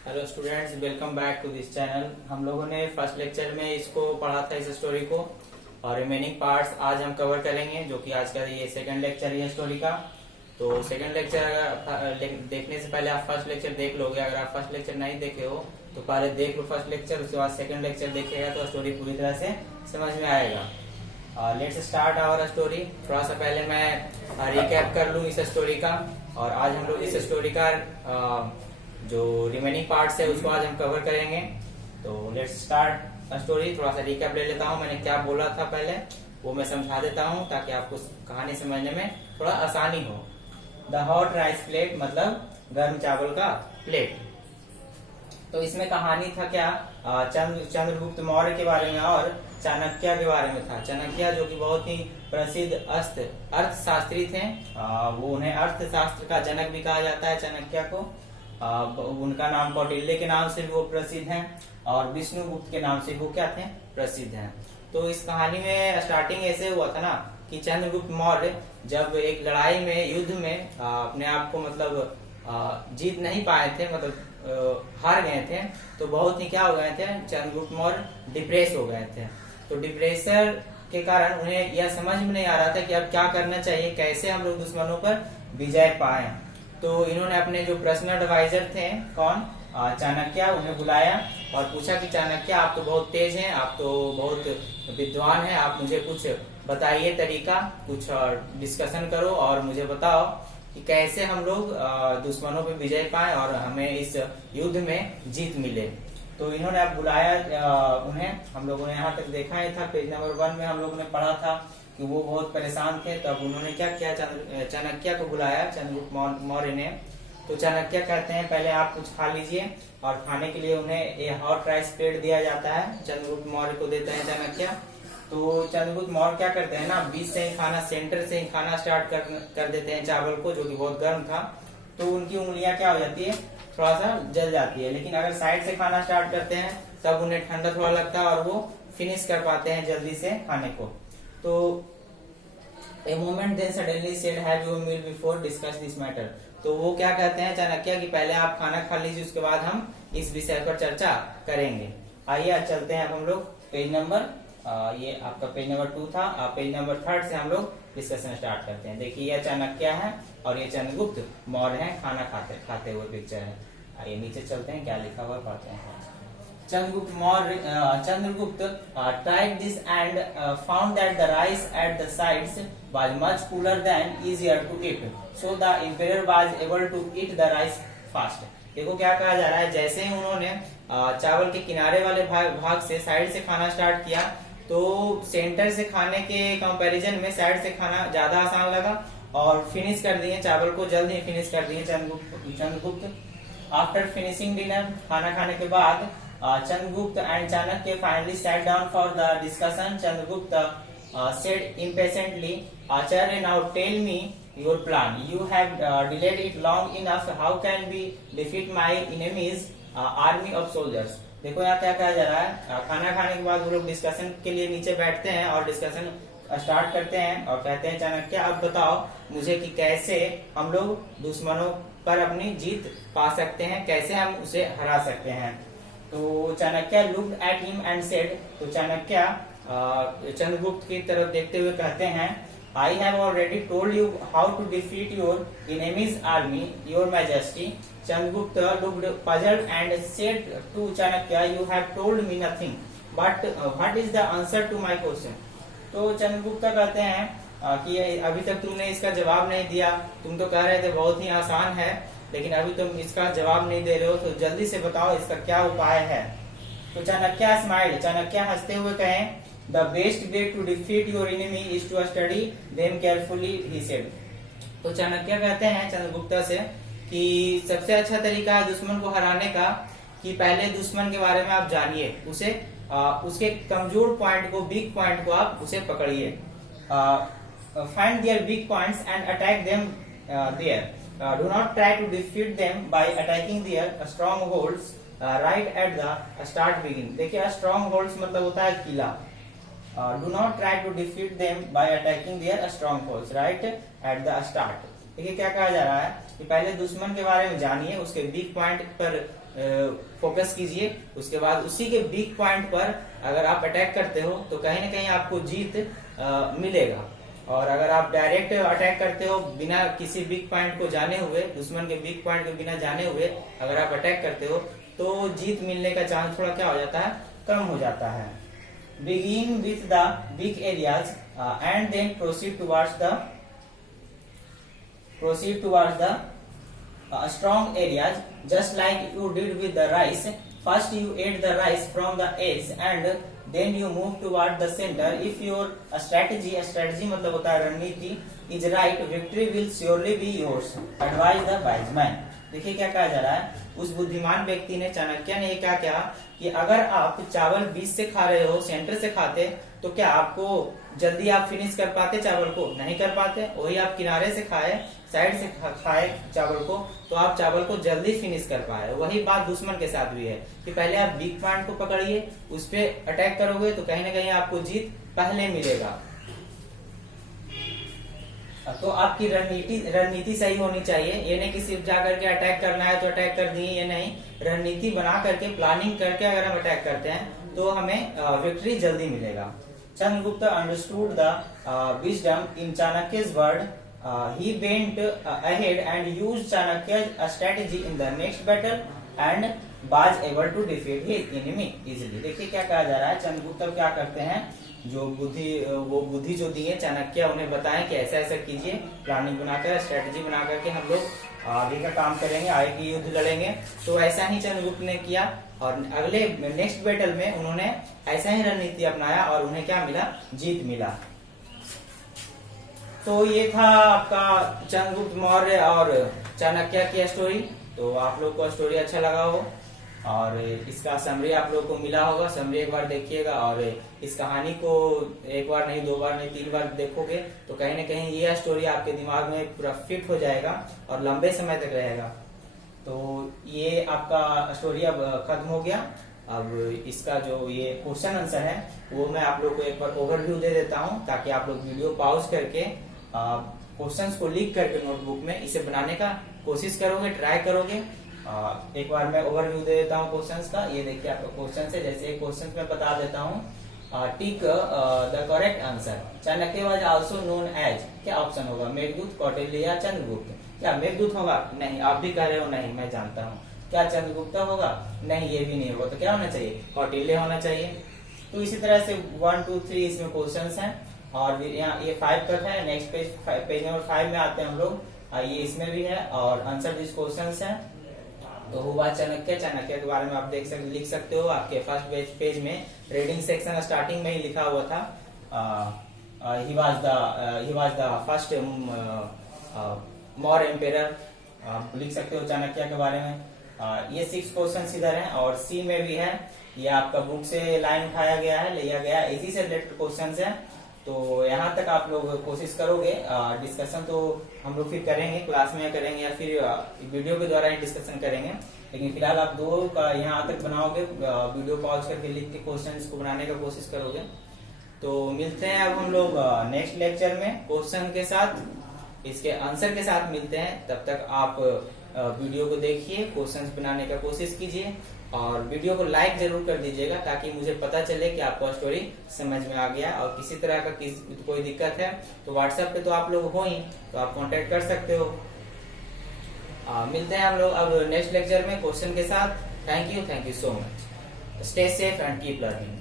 Hello students, welcome back to this channel. हम लोगों ने फर्स्ट लेक्चर में इसको पढ़ा था, इस स्टोरी को, और रिमेनिंग पार्ट्स आज हम कवर करेंगे, जो कि आज का ये सेकंड लेक्चर है स्टोरी का। तो सेकंड लेक्चर देखने से पहले आप फर्स्ट लेक्चर देख लोगे। अगर आप फर्स्ट लेक्चर नहीं देखे हो तो पहले देख लो फर्स्ट लेक्चर, उसके बाद सेकंड लेक्चर देखेगा तो स्टोरी पूरी तरह से समझ में आएगा। Let's start our story. थोड़ा सा पहले मैं रिकैप कर लूँ इस स्टोरी का, और आज हम लोग इस स्टोरी का जो रिमेनिंग पार्ट्स है उसको आज हम कवर करेंगे। तो लेट्स स्टार्ट स्टोरी। थोड़ा सा रिकैप ले लेता हूँ, मैंने क्या बोला था पहले वो मैं समझा देता हूँ ताकि आपको कहानी समझने में थोड़ा आसानी हो। द हॉट राइस प्लेट मतलब गर्म चावल का प्लेट। तो इसमें कहानी था क्या, चंद्रगुप्त मौर्य के बारे में और चाणक्य के बारे में था। चाणक्य जो कि बहुत ही प्रसिद्ध अर्थशास्त्री थे, वो उन्हें अर्थशास्त्र का जनक भी कहा जाता है चाणक्य को। उनका नाम कौटिल्य के नाम से भी वो प्रसिद्ध हैं, और विष्णुगुप्त के नाम से वो क्या थे, प्रसिद्ध हैं। तो इस कहानी में स्टार्टिंग ऐसे हुआ था ना कि चंद्रगुप्त मौर्य जब एक लड़ाई में, युद्ध में अपने आप को मतलब जीत नहीं पाए थे, मतलब हार गए थे। तो बहुत ही क्या हो गए थे, चंद्रगुप्त मौर्य डिप्रेस हो गए थे। तो डिप्रेशन के कारण उन्हें यह समझ में नहीं आ रहा था कि अब क्या करना चाहिए, कैसे हम लोग दुश्मनों पर विजय पाए। तो इन्होंने अपने जो पर्सनल एडवाइजर थे, कौन, चाणक्य, उन्हें बुलाया और पूछा कि चाणक्य आप तो बहुत तेज हैं, आप तो बहुत विद्वान हैं, आप मुझे कुछ बताइए तरीका, कुछ डिस्कशन करो और मुझे बताओ कि कैसे हम लोग दुश्मनों पे विजय पाए और हमें इस युद्ध में जीत मिले। तो इन्होंने अब बुलाया उन्हें। हम लोगों ने यहाँ तक देखा ही था, पेज नंबर 1 में हम लोगों ने पढ़ा था कि वो बहुत परेशान थे। तब उन्होंने क्या किया, चाणक्य को बुलाया, चंद्रगुप्त मौर्य ने। तो चाणक्य कहते हैं पहले आप कुछ खा लीजिए, और खाने के लिए उन्हें ये हॉट राइस प्लेट दिया जाता है, चंद्रगुप्त मौर्य को देते हैं चाणक्य। तो चंद्रगुप्त मौर्य क्या करते हैं ना, बीच से ही खाना, सेंटर से ही खाना स्टार्ट कर देते हैं चावल को, जो कि बहुत गर्म था। तो उनकी उंगलियां क्या हो जाती है, थोड़ा सा जल जाती है। लेकिन अगर साइड से खाना स्टार्ट करते हैं तब उन्हें ठंडा थोड़ा लगता है और वो फिनिश कर पाते हैं जल्दी से खाने को। तो a moment then suddenly said have your meal before discuss this matter. तो वो क्या कहते हैं चाणक्य कि पहले आप खाना खा लीजिए, उसके बाद हम इस विषय पर चर्चा करेंगे। आइए आज चलते हैं अब हम लोग पेज नंबर, ये आपका पेज नंबर 2 था, पेज नंबर 3 से हम लोग डिस्कशन स्टार्ट करते हैं। देखिए ये चाणक्य है और ये चंद्रगुप्त मौर्य है, खाना खाते हुए पिक्चर है। आइए नीचे चलते हैं, क्या लिखा हुआ पढ़ते हैं। Chandragupta tried this and found that the rice at the sides was much cooler than easier to eat. So the emperor was able to eat the rice fast. देखो क्या कहा जा रहा है, जैसे ही उन्होंने चावल के किनारे वाले भाग से, साइड से खाना स्टार्ट किया, तो सेंटर से खाने के कंपैरिजन में साइड से खाना ज्यादा आसान लगा और फिनिश कर दिए चावल को, जल्द ही फिनिश कर दिए चंद्रगुप्त। आफ्टर फिनिशिंग डिनर, खाना खाने के बाद, Chandragupta and Chanakya finally sat down for the discussion. Chandragupta said impatiently, Acharya, now tell me your plan. You have delayed it long enough. How can we defeat my enemies army of soldiers? देखो यहाँ क्या कहा जा रहा है, खाना खाने के बाद वो लोग डिस्कशन के लिए नीचे बैठते हैं और डिस्कशन स्टार्ट करते हैं और कहते हैं चाणक्य अब बताओ मुझे कि कैसे हम लोग दुश्मनों पर अपनी जीत पा सकते हैं, कैसे हम उसे हरा सकते हैं। तो Chanakya looked at him and said, तो चाणक्य चंद्रगुप्त की तरफ देखते हुए कहते हैं, I have already told you how to defeat your enemy's army your majesty. Chandragupta looked puzzled and said to Chanakya, you have told me nothing but what is the answer to my question. तो चंद्रगुप्त कहते हैं कि अभी तक तुमने इसका जवाब नहीं दिया, तुम तो कह रहे थे बहुत ही आसान है, लेकिन अभी तुम इसका जवाब नहीं दे रहे हो, तो जल्दी से बताओ इसका क्या उपाय है। तो चाणक्य स्माइल्ड, चाणक्य हंसते हुए कहें, the best way to defeat your enemy is to study them carefully, he said. तो चाणक्य कहते हैं चंद्रगुप्त से कि सबसे अच्छा तरीका है दुश्मन को हराने का कि पहले दुश्मन के बारे में आप जानिए, उसे उसके कमजोर पॉइंट को, वीक पॉइंट को आप उसे पकड़िए। Find their weak points and attack them there. Do not try to defeat them by attacking their strongholds right at the start begin. देखिए strongholds मतलब होता है किला। Do not try to defeat them by attacking their strongholds right at the start. देखिए क्या कहा जा रहा है कि पहले दुश्मन के बारे में जानिए, उसके वीक पॉइंट पर फोकस कीजिए, उसके बाद उसी के वीक पॉइंट पर अगर आप अटैक करते हो तो कहीं ना कहीं आपको जीत मिलेगा। और अगर आप डायरेक्ट अटैक करते हो बिना किसी वीक पॉइंट को जाने हुए, दुश्मन के वीक पॉइंट को बिना जाने हुए अगर आप अटैक करते हो तो जीत मिलने का चांस थोड़ा क्या हो जाता है, कम हो जाता है। Begin with the weak areas and then proceed towards the strong areas, just like you did with the rice. First you ate the rice from the edge and then you move toward the center. If your strategy मतलब होता है रणनीति, is right, victory will surely be yours. Advise the wise man. देखिए क्या कहा जा रहा है, उस बुद्धिमान व्यक्ति ने, चाणक्य ने क्या कहा कि अगर आप चावल बीच से खा रहे हो, सेंटर से खाते, तो क्या आपको जल्दी आप फिनिश कर पाते चावल को? नहीं कर पाते। वही आप किनारे से खाए, साइड से खाए चावल को, तो आप चावल को जल्दी फिनिश कर पाए। वही बात दुश्मन के साथ भी है कि पहले आप वीक पॉइंट को पकड़िए, उस पर अटैक करोगे तो कहीं ना कहीं आपको जीत पहले मिलेगा। तो आपकी रणनीति सही होनी चाहिए। ये नहीं कि सिर्फ जाकर के अटैक करना है तो अटैक कर दिए, ये नहीं। रणनीति बना करके, प्लानिंग करके अगर हम अटैक करते हैं तो हमें विक्ट्री जल्दी मिलेगा। Chandragupta understood the wisdom in Chanakya's word. He went ahead and used Chanakya's strategy in the next battle and was able to defeat his enemy easily. देखिए क्या कहा जा रहा है, चंद्रगुप्त क्या करते हैं, जो बुद्धि जो दी है चाणक्य, उन्हें बताएं कि ऐसा ऐसा कीजिए, प्लानिंग बनाकर, स्ट्रेटेजी बना करके हम लोग आगे का काम करेंगे, आगे की युद्ध लड़ेंगे। तो ऐसा ही चंद्रगुप्त ने किया और अगले नेक्स्ट बैटल में उन्होंने ऐसा ही रणनीति अपनाया और उन्हें क्या मिला, जीत मिला। तो ये था आपका चंद्रगुप्त मौर्य और चाणक्य की स्टोरी। तो आप लोग को स्टोरी अच्छा लगा हो और इसका समरी आप लोग को मिला होगा। समरी एक बार देखिएगा और इस कहानी को एक बार नहीं, 2 बार नहीं, 3 बार देखोगे तो कहीं ना कहीं ये स्टोरी आपके दिमाग में पूरा फिट हो जाएगा और लंबे समय तक रहेगा। तो ये आपका स्टोरी अब खत्म हो गया। अब इसका जो ये क्वेश्चन आंसर है वो मैं आप लोग को एक बार ओवरव्यू दे देता हूँ, ताकि आप लोग वीडियो पॉज करके क्वेश्चंस को लिख करके नोटबुक में इसे बनाने का कोशिश करोगे, ट्राई करोगे। एक बार मैं ओवरव्यू दे देता हूँ क्वेश्चंस का। ये देखिए आपका क्वेश्चन है, जैसे क्वेश्चन में बता देता हूँ। Tick the correct answer. Chanakya was also known as, क्या ऑप्शन होगा, मेघदूत, कौटिल्य या चंद्रगुप्त? क्या मेघदूत होगा? नहीं। आप भी कह रहे हो नहीं, मैं जानता हूँ। क्या चंद्रगुप्त होगा? नहीं, ये भी नहीं होगा। तो क्या होना चाहिए, कौटिल्य होना चाहिए। तो इसी तरह से 1 2 3 इसमें क्वेश्चन है और यहाँ ये 5 तक है। नेक्स्ट पेज नंबर 5 में आते हैं हम लोग। ये इसमें भी है और आंसर दिस क्वेश्चन है। तो हुआ चाणक्य के बारे में आप लिख सकते हो। आपके फर्स्ट पेज में रीडिंग सेक्शन स्टार्टिंग में ही लिखा हुआ था। He was the first Maurya emperor, आप लिख सकते हो चाणक्य के बारे में। ये 6 क्वेश्चन इधर हैं और सी में भी है। ये आपका बुक से लाइन उठाया गया है, लिया गया है, इसी से रिलेटेड क्वेश्चन है। तो यहाँ तक आप लोग कोशिश करोगे। डिस्कशन तो हम लोग फिर करेंगे, क्लास में करेंगे या फिर वीडियो के द्वारा ही डिस्कशन करेंगे। लेकिन फिलहाल आप 2 का यहाँ तक बनाओगे, वीडियो पॉज करके लिख के क्वेश्चन को बनाने का कोशिश करोगे। तो मिलते हैं अब हम लोग नेक्स्ट लेक्चर में क्वेश्चन के साथ, इसके आंसर के साथ मिलते हैं। तब तक आप वीडियो को देखिए, क्वेश्चंस बनाने का कोशिश कीजिए और वीडियो को लाइक जरूर कर दीजिएगा, ताकि मुझे पता चले कि आपको स्टोरी समझ में आ गया। और किसी तरह का कोई दिक्कत है तो व्हाट्सएप पे तो आप लोग हो ही, तो आप कांटेक्ट कर सकते हो। मिलते हैं हम लोग अब नेक्स्ट लेक्चर में क्वेश्चन के साथ। Thank you so much. Stay safe and keep learning.